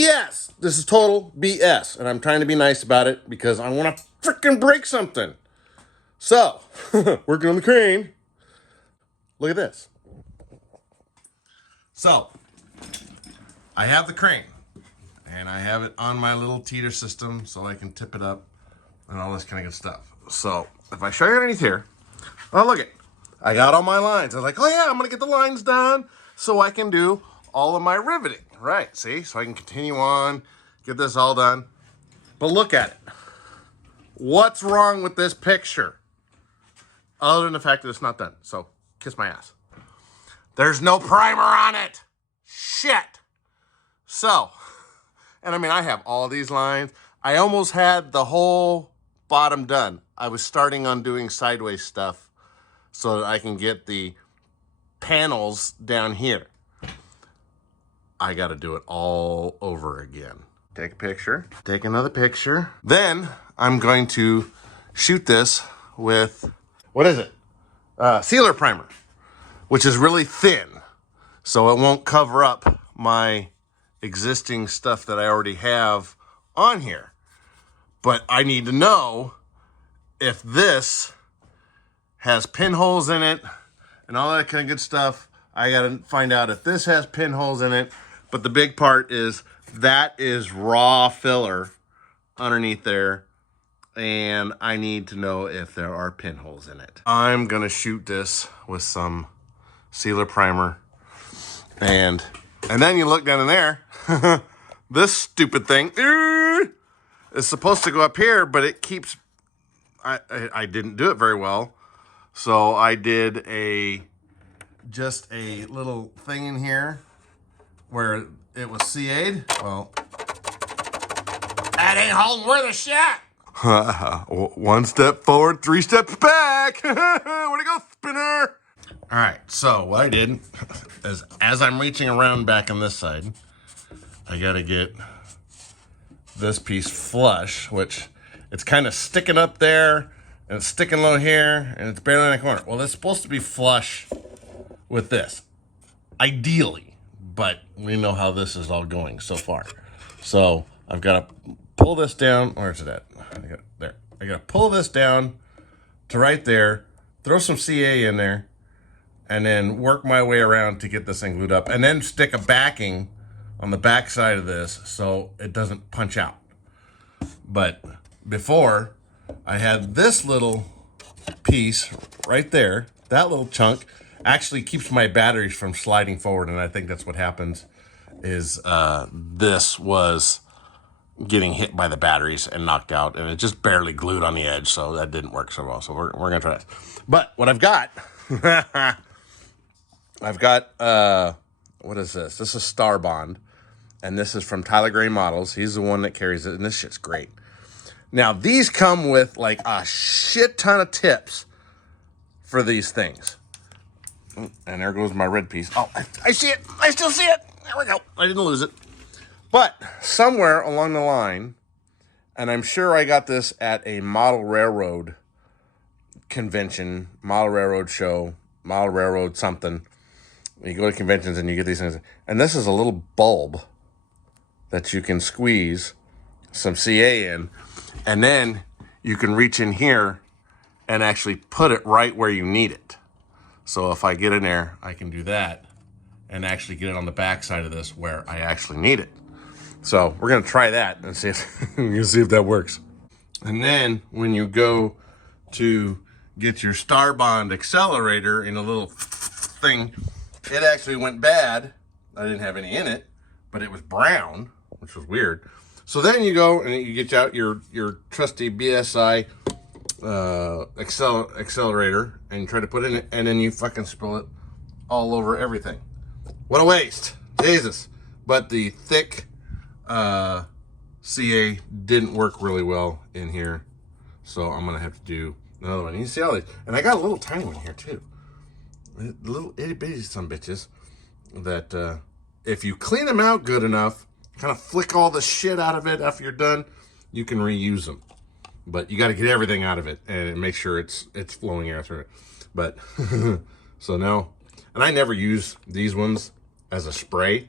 BS. This is total BS. And I'm trying to be nice about it because I want to freaking break something. So, working on the crane. Look at this. So, I have the crane. And I have it on my little teeter system so I can tip it up and all this kind of good stuff. So, if I show you underneath here, oh, look it. I got all my lines. I was like, oh yeah, I'm going to get the lines done so I can do all of my riveting. Right, see? So I can continue on, get this all done. But look at it. What's wrong with this picture? Other than the fact that it's not done. So, kiss my ass. There's no primer on it. Shit. So, and I mean, I have all these lines. I almost had the whole bottom done. I was starting on doing sideways stuff so that I can get the panels down here. I got to do it all over again. Take a picture, take another picture. Then I'm going to shoot this with, what is it? Sealer primer, which is really thin, so it won't cover up my existing stuff that I already have on here. But I need to know if this has pinholes in it and all that kind of good stuff. I got to find out if this has pinholes in it. But the big part is that is raw filler underneath there. And I need to know if there are pinholes in it. I'm going to shoot this with some sealer primer. And then you look down in there. This stupid thing is supposed to go up here, but it keeps... I didn't do it very well. So I did just a little thing in here where it was CA'd. Well, that ain't holding worth a shit. 1 step forward, 3 steps back. Where'd it go, spinner? All right, so what I did is as I'm reaching around back on this side, I gotta get this piece flush, which it's kind of sticking up there and it's sticking low here and it's barely in the corner. Well, it's supposed to be flush with this, ideally, but we know how this is all going so far. So I've got to pull this down. Where's it at? There. I got to pull this down to right there, throw some CA in there, and then work my way around to get this thing glued up, and then stick a backing on the back side of this so it doesn't punch out. But before, I had this little piece right there, that little chunk, actually keeps my batteries from sliding forward, and I think that's what happens is this was getting hit by the batteries and knocked out, and it just barely glued on the edge, so that didn't work so well. So we're going to try this. But what I've got, I've got, what is this? This is Star Bond, and this is from Tyler Gray Models. He's the one that carries it, and this shit's great. Now, these come with like a shit ton of tips for these things. And there goes my red piece. Oh, I see it. I still see it. There we go. I didn't lose it. But somewhere along the line, and I'm sure I got this at a model railroad convention, model railroad show, model railroad something. You go to conventions and you get these things. And this is a little bulb that you can squeeze some CA in. And then you can reach in here and actually put it right where you need it. So if I get in there, I can do that and actually get it on the back side of this where I actually need it. So we're going to try that and see if that works. And then when you go to get your Star Bond accelerator in a little thing, it actually went bad. I didn't have any in it, but it was brown, which was weird. So then you go and you get out your trusty BSI accelerator and you try to put it in it, and then you fucking spill it all over everything. What a waste. Jesus. But the thick CA didn't work really well in here. So I'm going to have to do another one. You see all these? And I got a little tiny one here too. Little itty bitty some bitches that if you clean them out good enough, kind of flick all the shit out of it after you're done, you can reuse them. But you got to get everything out of it and make sure it's flowing air through it. But so now, and I never use these ones as a spray.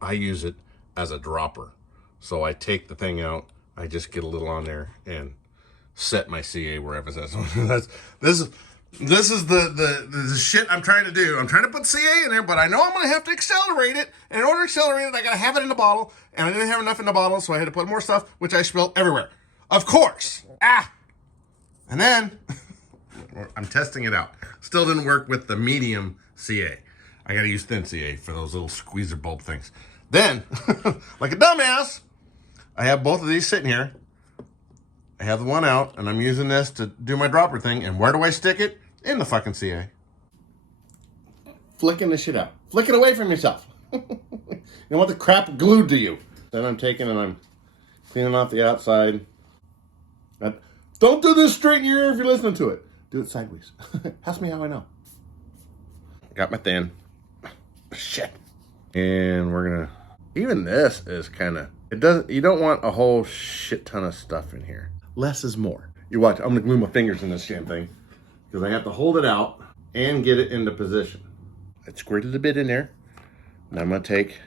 I use it as a dropper. So I take the thing out, I just get a little on there and set my CA wherever that's. This is the shit I'm trying to do. I'm trying to put CA in there, but I know I'm going to have to accelerate it. And in order to accelerate it, I got to have it in the bottle. And I didn't have enough in the bottle, so I had to put more stuff, which I spilled everywhere. Of course. And then I'm testing it out. Still didn't work with the medium CA. I got to use thin CA for those little squeezer bulb things. Then, like a dumbass, I have both of these sitting here. I have the one out, and I'm using this to do my dropper thing. And where do I stick it? In the fucking CA. Flicking the shit out. Flick it away from yourself. You don't want the crap glued to you. Then I'm taking and I'm cleaning off the outside. Don't do this straight in your ear if you're listening to it. Do it sideways. Ask me how I know. Got my thin. Shit. And we're gonna, even this is kind of, you don't want a whole shit ton of stuff in here. Less is more. You watch, I'm gonna glue my fingers in this damn thing because I have to hold it out and get it into position. I squirted a bit in there. Now I'm gonna take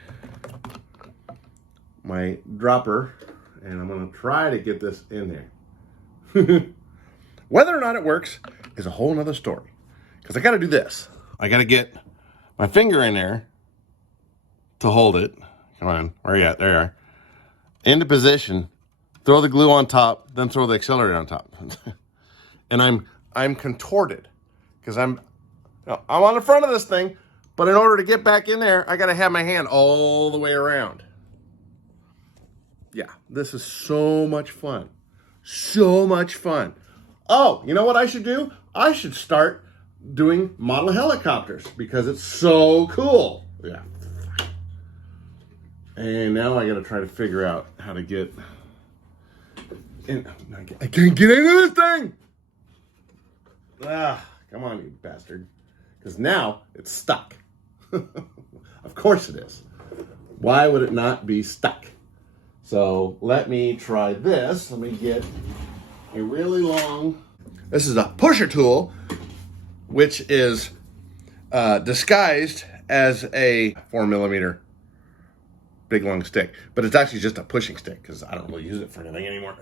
my dropper and I'm gonna try to get this in there. Whether or not it works is a whole nother story. Because I got to do this. I got to get my finger in there to hold it. Come on, where are you at? There you are. Into position. Throw the glue on top, then throw the accelerator on top. And I'm contorted because I'm on the front of this thing, but in order to get back in there, I got to have my hand all the way around. Yeah, this is so much fun. So much fun. Oh, you know what I should do? I should start doing model helicopters because it's so cool. Yeah. And now I got to try to figure out how to get in. I can't get into this thing. Come on, you bastard. Because now it's stuck. Of course it is. Why would it not be stuck? So let me try this. Let me get a really long, this is a pusher tool, which is disguised as a 4mm big long stick. But it's actually just a pushing stick because I don't really use it for anything anymore.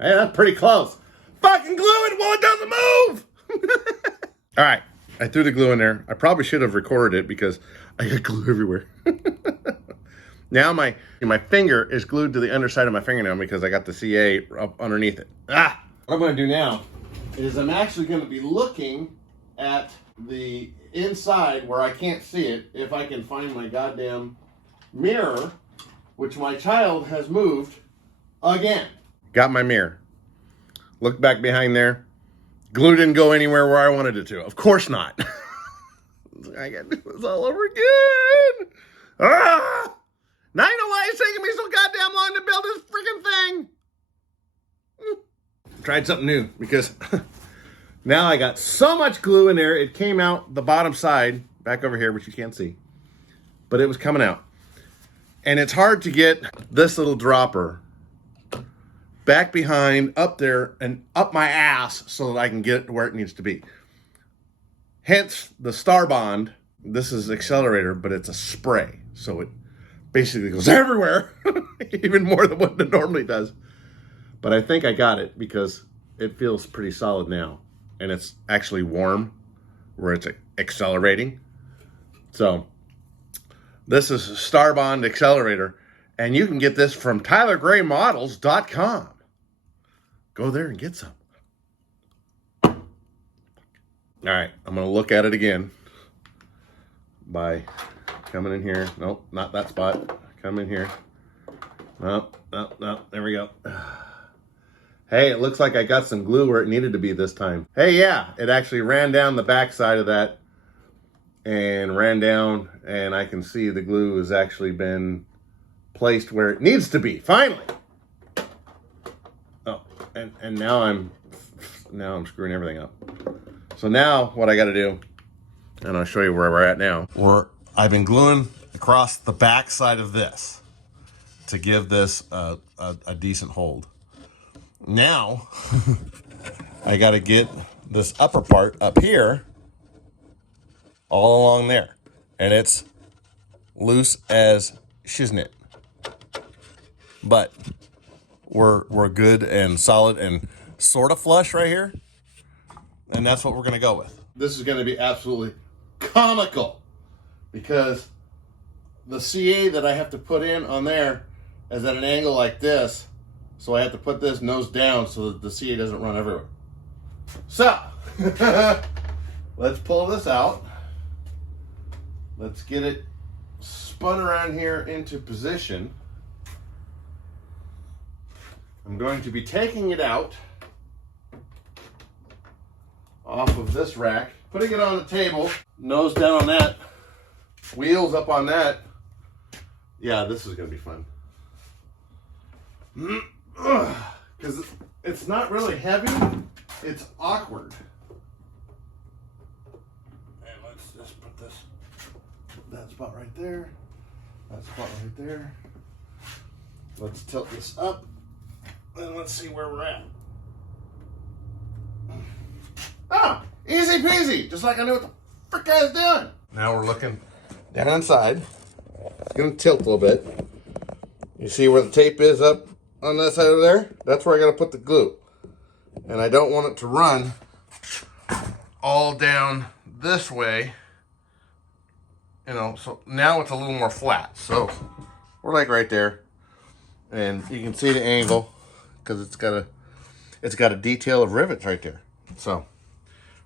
Hey, that's pretty close. Fucking glue it while it doesn't move! All right, I threw the glue in there. I probably should have recorded it because I got glue everywhere. Now my finger is glued to the underside of my fingernail because I got the CA up underneath it. What I'm going to do now is I'm actually going to be looking at the inside where I can't see it if I can find my goddamn mirror, which my child has moved again. Got my mirror. Look back behind there. Glue didn't go anywhere where I wanted it to. Of course not. I got to do this all over again. Now you know why it's taking me so goddamn long to build this freaking thing. Tried something new because now I got so much glue in there. It came out the bottom side, back over here, which you can't see. But it was coming out. And it's hard to get this little dropper back behind, up there, and up my ass so that I can get it to where it needs to be. Hence the Star Bond. This is accelerator, but it's a spray. So it basically goes everywhere, even more than what it normally does. But I think I got it because it feels pretty solid now. And it's actually warm where it's accelerating. So this is a Star Bond accelerator. And you can get this from TylerGrayModels.com. Go there and get some. All right, I'm going to look at it again by coming in here. Nope, not that spot. Come in here. Nope. There we go. Hey, it looks like I got some glue where it needed to be this time. Hey, yeah, it actually ran down the back side of that and ran down, and I can see the glue has actually been placed where it needs to be, finally. Oh, and now I'm screwing everything up. So now what I got to do, and I'll show you where we're at now. I've been gluing across the back side of this to give this a decent hold. Now I got to get this upper part up here all along there, and it's loose as shiznit. but we're good and solid and sort of flush right here. And that's what we're going to go with. This is going to be absolutely comical because the CA that I have to put in on there is at an angle like this. So I have to put this nose down so that the CA doesn't run everywhere. So, let's pull this out. Let's get it spun around here into position. I'm going to be taking it out off of this rack, putting it on the table, nose down on that, wheels up on that. Yeah, this is going to be fun. Because it's not really heavy, it's awkward. And let's just put this, that spot right there, that spot right there. Let's tilt this up, and let's see where we're at. Oh, easy peasy, just like I knew what the frick I was doing. Now we're looking down inside. It's gonna tilt a little bit. You see where the tape is up on that side over there? That's where I gotta put the glue. And I don't want it to run all down this way. You know, so now it's a little more flat. So we're like right there. And you can see the angle because it's got a detail of rivets right there. So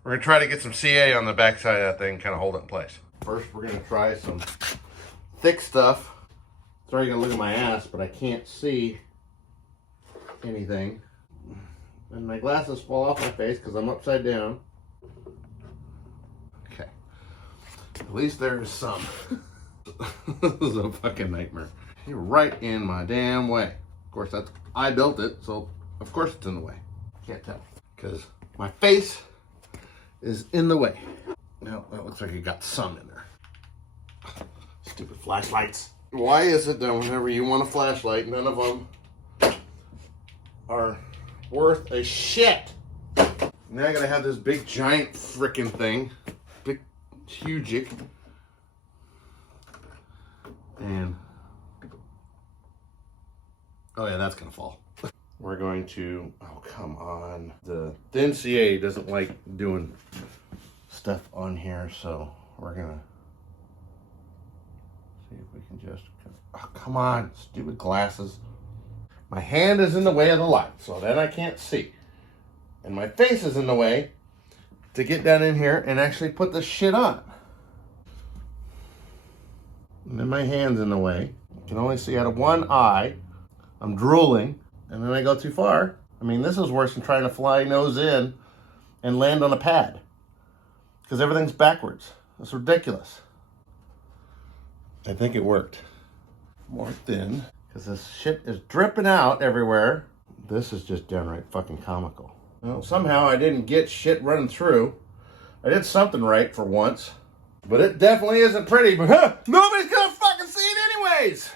we're gonna try to get some CA on the back side of that thing, kind of hold it in place. First, we're gonna try some thick stuff. Sorry, you're gonna look at my ass, but I can't see anything. And my glasses fall off my face because I'm upside down. Okay. At least there's some. This is a fucking nightmare. You're right in my damn way. Of course, I built it, so of course it's in the way. Can't tell. Because my face is in the way. Now, that looks like it got some in there. Stupid flashlights. Why is it that whenever you want a flashlight, none of them are worth a shit? Now I gotta have this big giant frickin' thing. Big, huge. And, oh yeah, that's gonna fall. We're going to, oh come on. The thin CA doesn't like doing stuff on here, so we're gonna see if we can just, oh come on, stupid glasses. My hand is in the way of the light, so then I can't see. And my face is in the way to get down in here and actually put this shit on. And then my hand's in the way. I can only see out of one eye. I'm drooling, and then I go too far. I mean, this is worse than trying to fly nose in and land on a pad. Because everything's backwards. It's ridiculous. I think it worked. More thin. Because this shit is dripping out everywhere. This is just downright fucking comical. Well, somehow I didn't get shit running through. I did something right for once. But it definitely isn't pretty. But nobody's gonna fucking see it anyways.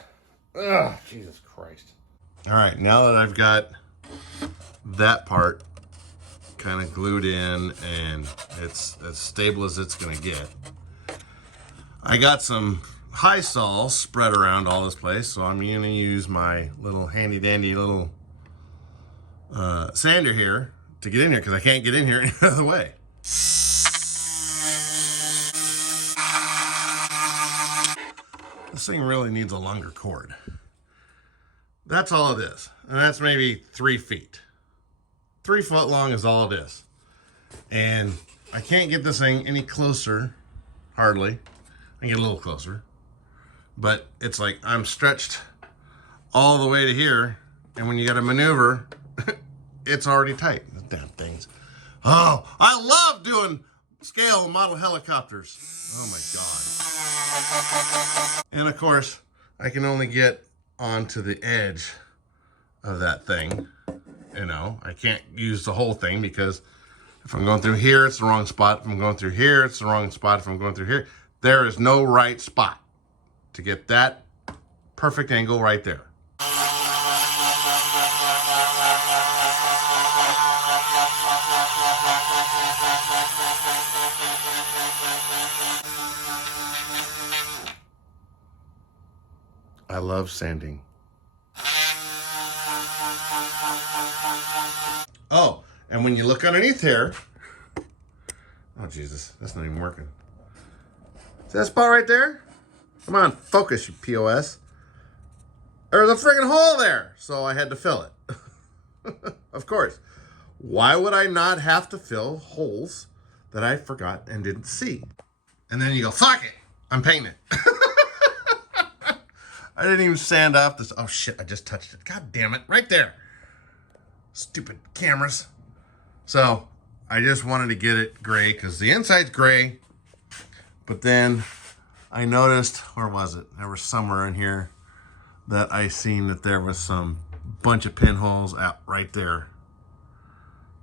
Ugh, Jesus Christ. All right, now that I've got that part kind of glued in and it's as stable as it's gonna get, I got some high sol spread around all this place, so I'm gonna use my little handy dandy little sander here to get in here because I can't get in here any other way. This thing really needs a longer cord. That's all it is. And that's maybe 3 feet. 3 foot long is all it is. And I can't get this thing any closer, hardly. I can get a little closer. But it's like I'm stretched all the way to here. And when you got to maneuver, it's already tight. The damn things. Oh, I love doing scale model helicopters. Oh my God. And of course, I can only get onto the edge of that thing. You know, I can't use the whole thing because if I'm going through here, it's the wrong spot. If I'm going through here, it's the wrong spot. If I'm going through here, there is no right spot to get that perfect angle right there. I love sanding. And when you look underneath here, oh Jesus, that's not even working. See that spot right there? Come on, focus, you POS. There's a friggin' hole there, so I had to fill it. Of course. Why would I not have to fill holes that I forgot and didn't see? And then you go, fuck it, I'm painting it. I didn't even sand off this. Oh shit, I just touched it. God damn it, right there. Stupid cameras. So I just wanted to get it gray because the inside's gray. But then I noticed, where was it? There was somewhere in here that I seen that there was some bunch of pinholes out right there.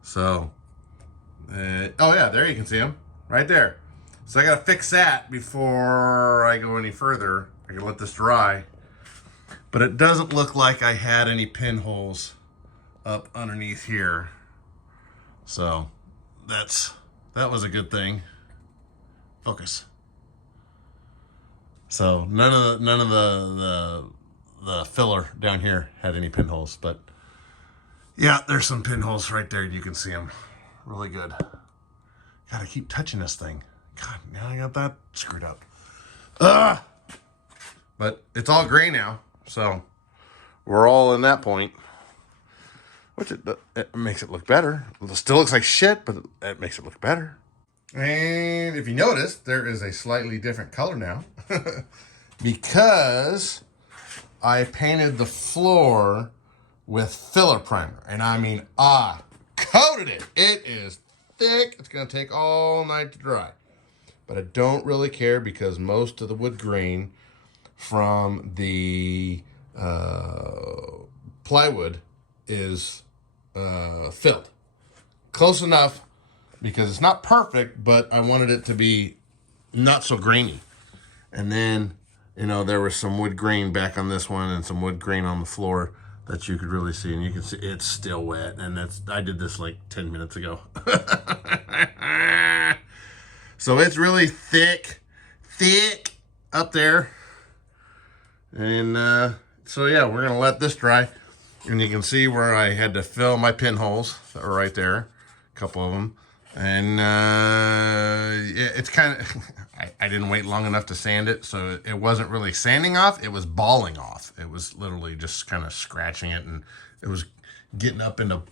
So, oh yeah, there you can see them, right there. So I gotta fix that before I go any further. I can let this dry. But it doesn't look like I had any pinholes up underneath here. So that was a good thing. Focus. So none of the filler down here had any pinholes, but yeah, there's some pinholes right there. You can see them really good. Gotta keep touching this thing. God, now I got that screwed up. Ugh! But it's all gray now, so we're all in that point. Which it makes it look better. It still looks like shit, but it makes it look better. And if you notice, there is a slightly different color now. Because I painted the floor with filler primer. And I mean, coated it. It is thick. It's going to take all night to dry. But I don't really care because most of the wood grain from the plywood is filled. Close enough because it's not perfect, but I wanted it to be not so grainy. And then, you know, there was some wood grain back on this one and some wood grain on the floor that you could really see. And you can see it's still wet. And I did this like 10 minutes ago. So it's really thick up there. And so yeah, we're gonna let this dry. And you can see where I had to fill my pinholes that were right there, a couple of them. And yeah, it's kind of, I didn't wait long enough to sand it, so it wasn't really sanding off, it was balling off. It was literally just kind of scratching it, and it was getting up into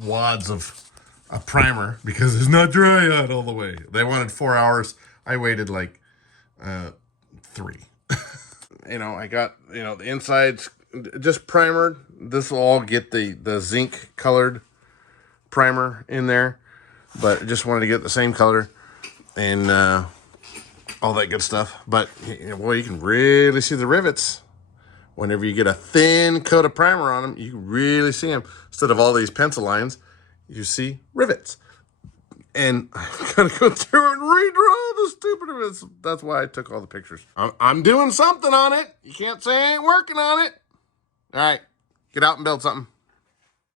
wads of a primer because it's not dry out all the way. They wanted 4 hours. I waited like 3. You know, I got, you know, the insides just primered. This will all get the zinc colored primer in there, but I just wanted to get the same color and all that good stuff. But boy, you can really see the rivets. Whenever you get a thin coat of primer on them, you can really see them. Instead of all these pencil lines, you see rivets. And I'm gonna go through and redraw the stupid rivets. That's why I took all the pictures. I'm doing something on it. You can't say I ain't working on it. All right, get out and build something.